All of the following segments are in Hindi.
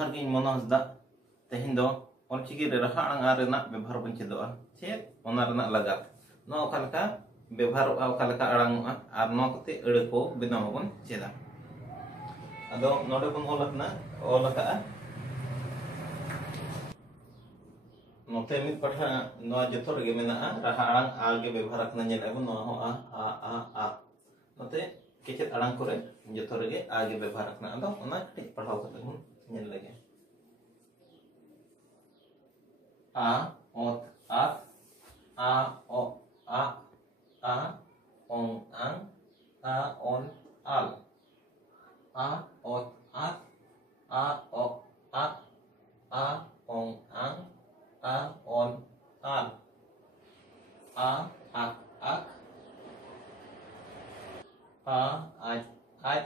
जोहार गिन मनो हसदा तेहिन दो ऑलचिकी रे रहा आड़ांग आर रेना व्यवहार बन चेदोआ चेद ओना रेना लगात नो ओकालका व्यवहार ओकालका आड़ांगोआ आर नो कते अड़े को बेनाव बन चेदा अदो नोडे बन ओलकना ओलका नोते मित पठा नो जतो रेगे मेना रहा आड़ांग आ गे व्यवहार कना नेल एबो नो हो आ नोते केचेत आड़ांग करे जतो रेगे आ गे व्यवहार कना अदो ओना कटे पढ़ाव कते बन नेल लगे आ ओत आत आ ओ आ ओंग आंग आ ओन आल आ ओत आत आ ओ आत आ ओंग आंग आ ओन आल आ आक आक आ आज आज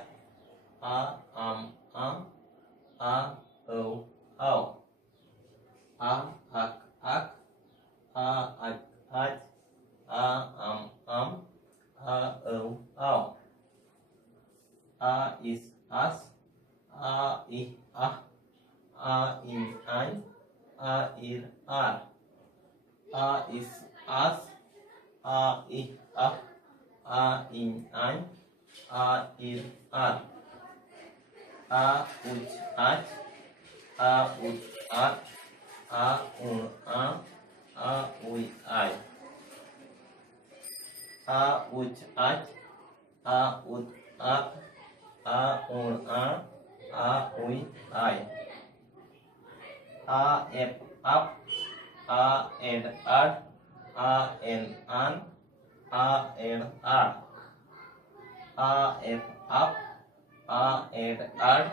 आ आम आ औ औ आ आक आक आ आज आज आ आम आ औ औ आ इस आस आ इ आ इन आइन आ इर आर आ इस आस आ इ आ इन आइन आ इर आर आ उच आज आ उच आत आ उन आ उई आय आ उच आज आ उत आत आ उन आ उई आय आ एप आप आ एड आड आ एन आन आ एड आड आ एप आप आ एड आड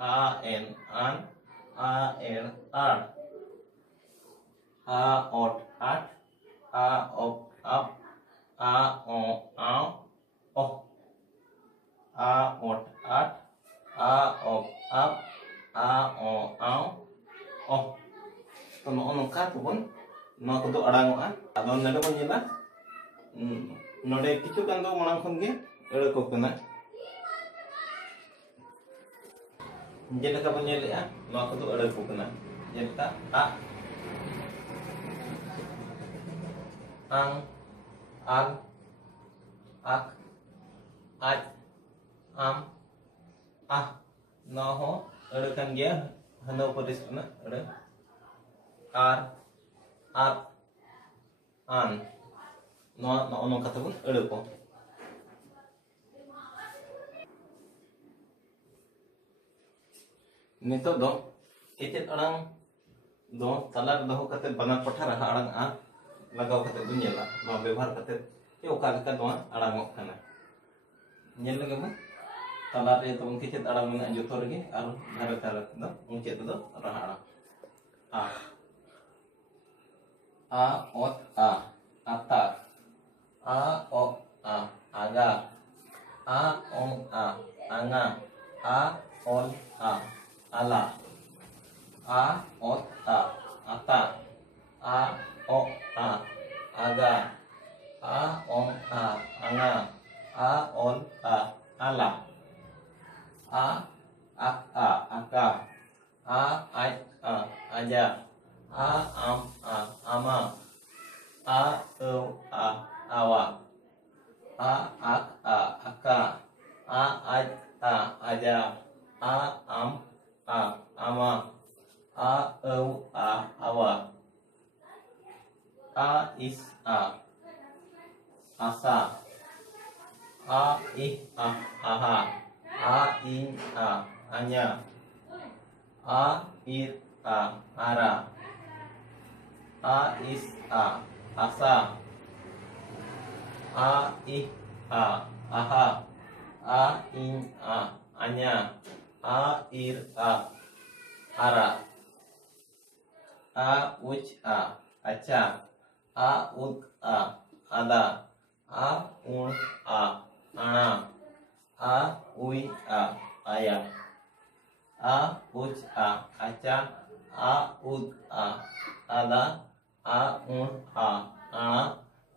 आ एन आन आ एड आड आ ओट आट आ ओप आप आ ओ आओ ओ आ ओट आट आ ओप आप आ ओ आओ ओ तो नो नोका तुबन नो को अड़ांगोआ आदो नडे बन जेला नडे किछु कांदो मांग खन गे एड़ को कना जेलका बन जेलेआ नो को एड़ को कना जेलका आ आंग आग आक आज आम आ नो हो एड़ कान गया हनो परिस ना एड़ आर आत आन नो नो नो कथा बन एड़ को नितो दो केचेत अड़ांग दो तला दहो कते बना पठा रहा अड़ांग आ लगाव कते दुनियाला नो व्यवहार कते ए ओका लेका नो अड़ांग खाना नेल लगे बन तला रे तो केचेत अड़ांग मेना जतो रेगे आर धारे धारे दो मुचेत दो रहा अड़ांग आ ओत आ आता आ ओ आ आगा आ ओंग आ आंगा आ ओल आ आला आ ओत आ आता आ ओ आ आगा आ ओंग आ आंगा आ ओल आ आला आ आक आ आका आ आज आ आजा आ आम आ आमा आ औ आ आवा आ आक आ आका आ आज आ आजा आ आम आ आमा आ औ आ आवा आ इस आ आसा आ इ आ आहा आ इन आ आnya आ ir आ आरा आ इस आ आसा आ इ आ आहा आ इन आ आnya आ ir आ आरा आ उच आ अच्छा आ उत आ आदा आ उन आ आना आ उई आ आया आ उच आ अच्छा आ उद आ आदा आ उन आ आना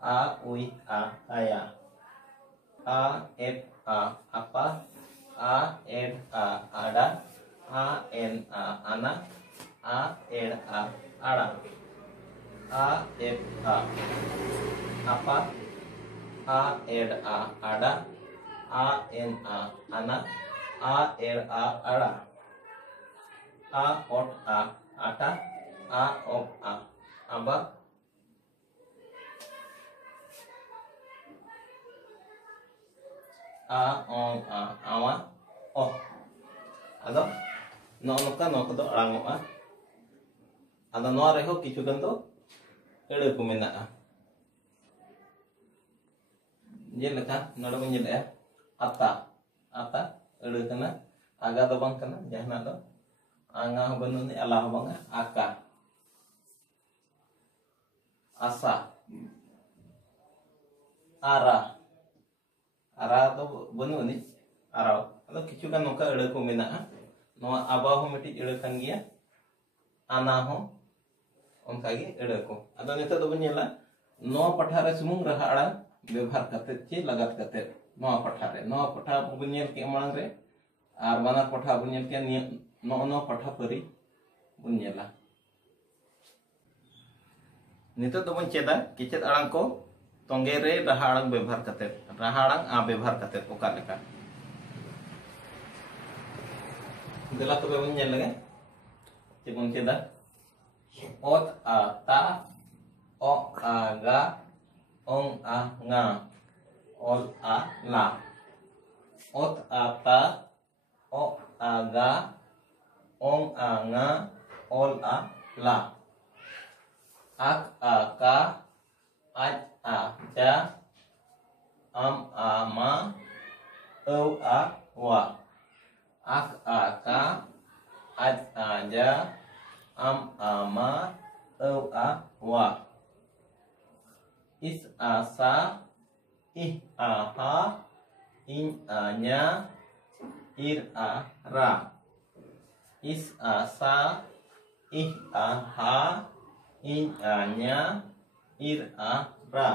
आ उई आ आया a ep a apa a ed a ada a en a ana, a en a ara, a en a apa, a en a ada, a en a ana, a en a ara, a ot a ata, a op a aba, a ong a awa, oh. Ado noka noka do arangoa. Ado no reho kichu gan do ede ko mena'a. Jeleka node bon nyel ya. Ata ata ede kana aga do bang kana jahna do anga banu ni ala bang aka. Asa ara ara do banu ni arau. Ado kichu gan noka ede ko mena'a. Noa aba ho meti ede kan gya. Ana ho onkage ede ko. Ado neta do bon nyela no pathare sumung raha arang व्यवहार करते चे लगात करते नवा पठा रे नवा पठा बन नेल के मांग रे आर बाना पठा बन नेल के नो पठा परी बन नेला नितो तो बन चेदा किचेत आड़ांग को तोंगे रे रहा आड़ांग व्यवहार करते रहा आड़ांग आ व्यवहार करते ओका लेका देला तो बन नेल लगे चे बन चेदा ओत आ ता ओ आ गा ong a nga ol a la ot a ta o a ga ong a nga ol a la ak a ka aj a ja am a ma âu a wa ak a ka aj a ja am a ma âu a wa is a sa ih a ha in a nya ir a ra is a sa ih a ha in a nya ir a ra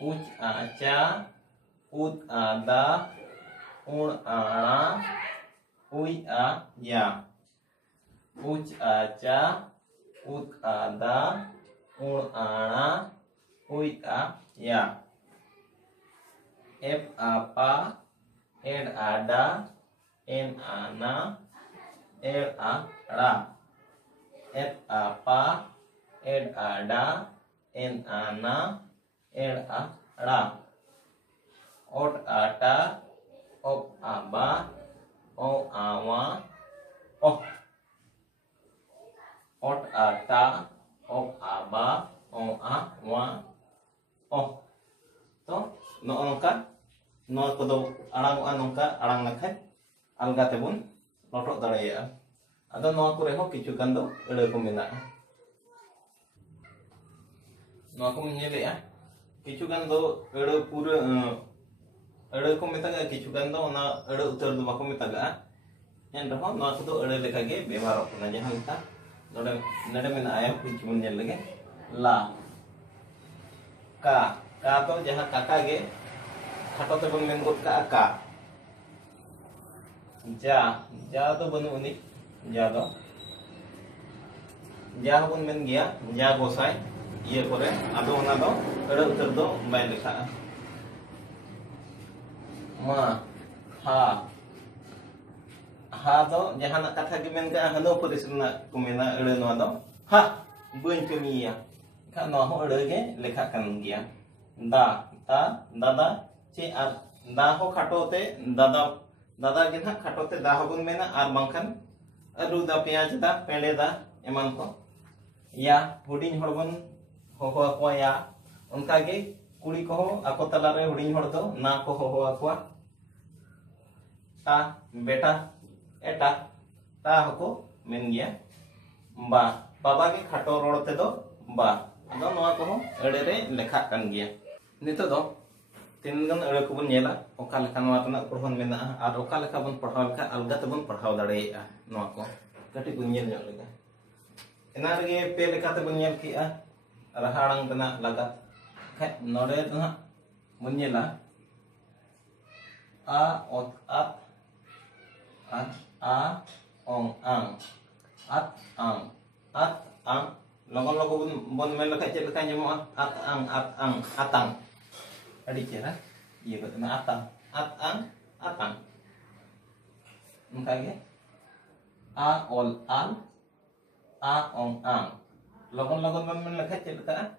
uch a cha ut a da un a ra ui a ya uch a cha ut a da un a ra ui a ya f a pa n a da n a na l a ra f a pa n a da n a na l a ra ot a ta op a ba o a wa o ot a ta op a ba o a wa oh to no nongka no kodo arang nongka arang nakhay alga tebun lotok daraya ado no ko reho kichu kan do ede ko mena no ko nyele ya kichu kan do ede pura ede ko metaga kichu kan do na ede utar do bako metaga en reho no ko do ede leka ge ବ୍ୟବହାର kuna jahan ta node mena aya kichu mun nyele ge la ka ka तो जहाँ काका गे खाटो ते बन मेन गोट का जा जा तो बनु उनी जा तो जा बन मेन गया जा गोसाई ये करे आदो ओना दो एड़े उतर दो बाय लेखा मा हा हा दो जहाँ ना कथा गे मेन का हनो परिसना को मेना एड़े नो दो हा बन कमिया का नो हो एड़े गे लेखा kan गया da ta dada ce ar da ho khato te dada ge na khato te da hobun mena ar bangkhan aru da piyaj da pele da eman ko ya huding horbon ho ko ya unka ge kuri ko ako tala re huding hor do na ko ho akwa ta beta eta ta hoko men gya ba baba ge khato rod te do ba ado noa ko ede re lekha kan gya nito do tingan ede ko bun nyela oka lekha noa tana prohon mena ar oka lekha bun padhaw lekha alga te bun padhaw dareya noa ko kati bun nyel nyok lega enar ge pe lekha te bun nyel ki a raharang tana laga kha node tana bun nyela a ot at at a ong ang at ang logon bon mel lekha chet lekha nyamoa at ang atang adi chera iya betul atang engka ge a ol al a ong ang logon bon mel lekha chet lekha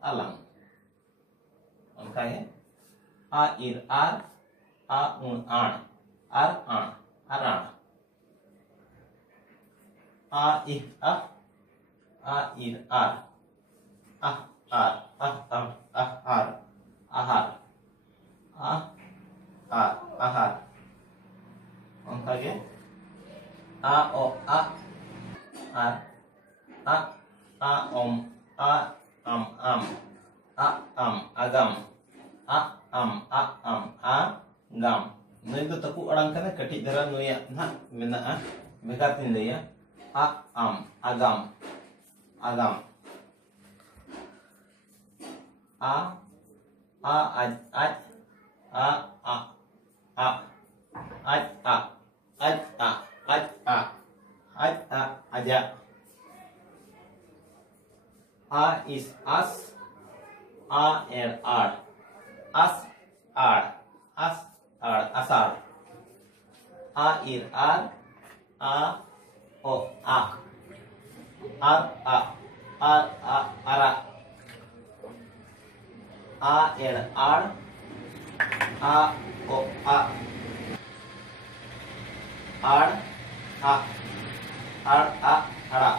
alang engka ge a ir ar a un an aran a ih ah a ir ar ahar angka ge a o a ar a om a am agam agam nui do taku orang kana kati dara nuya na mena megatin le ya agam aja a is as a er ar asar a ir ar a o a ara a er ar a o a ar ara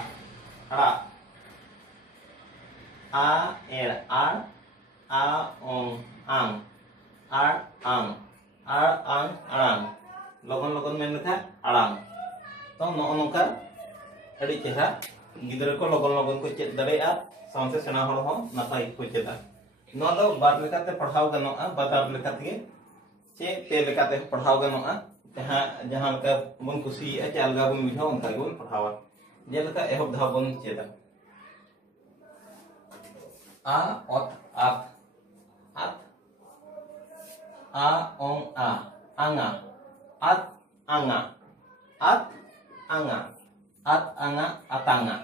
a er ar a ong ang arang logon men lekha arang to no nongka adi chehra gidra ko logon ko chet dareya samse sena hor ho napai ko cheta no do bar lekate padhaw ganoa badar lekate ge che te lekate padhaw ganoa jahan ka bon kusi a alga bon bujhaw onka ge bon padhawa je leka ehob dhaw bon cheta a ot at a ong a anga at anga atanga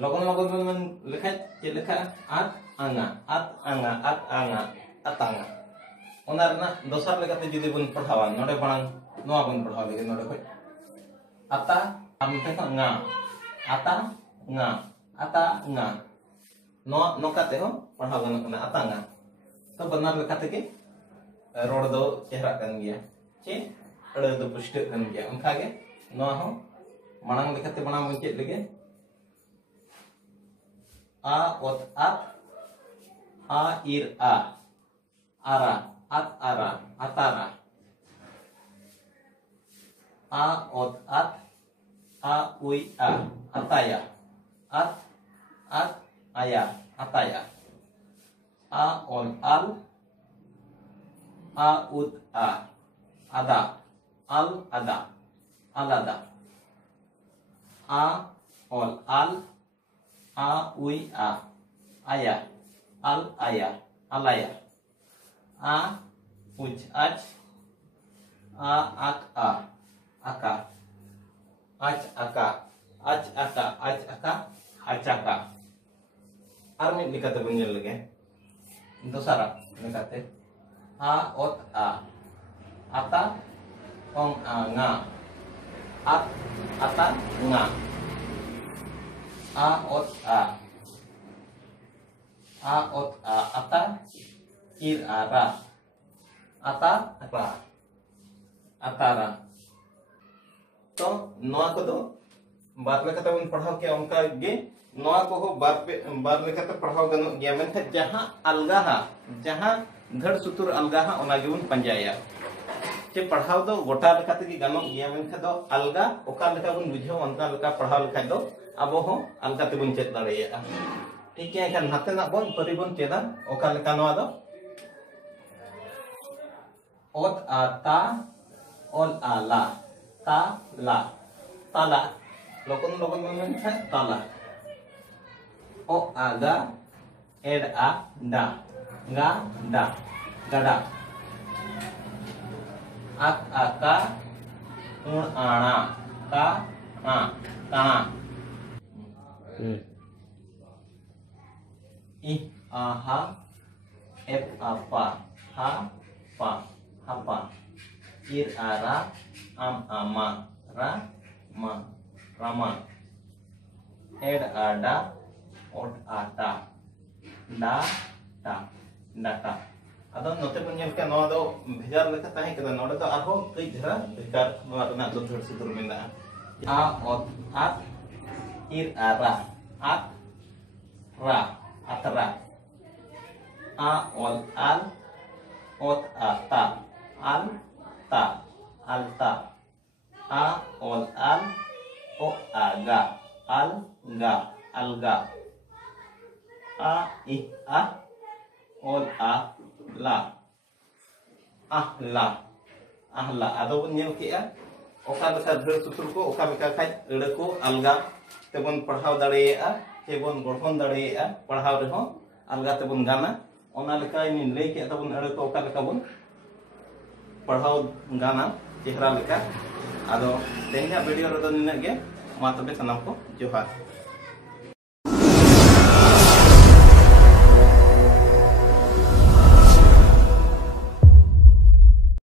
logon men lekha che lekha at anga atanga onar na dosar lekate judi bun padhawan node parang noa bun padhaw lege node khoi ata amte nga no nokate ho padhaw gan kana atanga तो benar lekate ke rod do chehra kan gya che ade do pushte kan gya onka ge no ho manang lekate bana mon chet lege a ot at a ir a ara atara a ot at a ui a ataya aya ataya a ol al a ud a ada alada a ol al a ui a aya alaya a uj ach a ak a aka acaka ar mit dikata bunyi lagi itu sarap nekate a ot a ata ong a nga ata nga a ot a ata ir ara atara तो नोआ को दो बार लेखाते बन पढ़ाव के उनका गे नोआ को हो बार लेखाते पढ़ाव गनो गया मेनखा जहां अलगा हा जहां घड़ सुतुर अलगा हा ओना गे बन पंजाया che पढ़ाव दो गोटा लेखाते की गनो गया मेनखा दो अलगा ओका लेखा बन बुझाव उनका लेखा पढ़ाव लेखा दो अबो हो अलगा ते बन चेत दाड़ेया ठीक है kan नाते ना बन परिबन चेदा ओका लेखा नोआ दो ओत आता ओल आला tala lokon men tala o aga ed a da ga da gada ak aka un ana ka na kana ih aha ep apa ha pa hapa ir ara am ama ra ma rama ed ada ot ata da ta data ado note pun nyel ka no do bhejar leka tahe kada no do arho kai dhara bhejar no rena do thor sudur mena a ot at ir ara at ra atra a ol al ot ata al ta alta a ol al o aga al ga alga a I a ol a la ahla ahla ado bun nyel ke a oka leka dhar sutur ko oka leka khai ede ko alga tebon padhaw dareya tebon gorhon dareya padhaw reho alga tebon gana ona leka ini lay ke tabun ede ko oka leka bun padhaw gana chehra leka ado tehnya video redo nina ge ma tobe sanam ko johar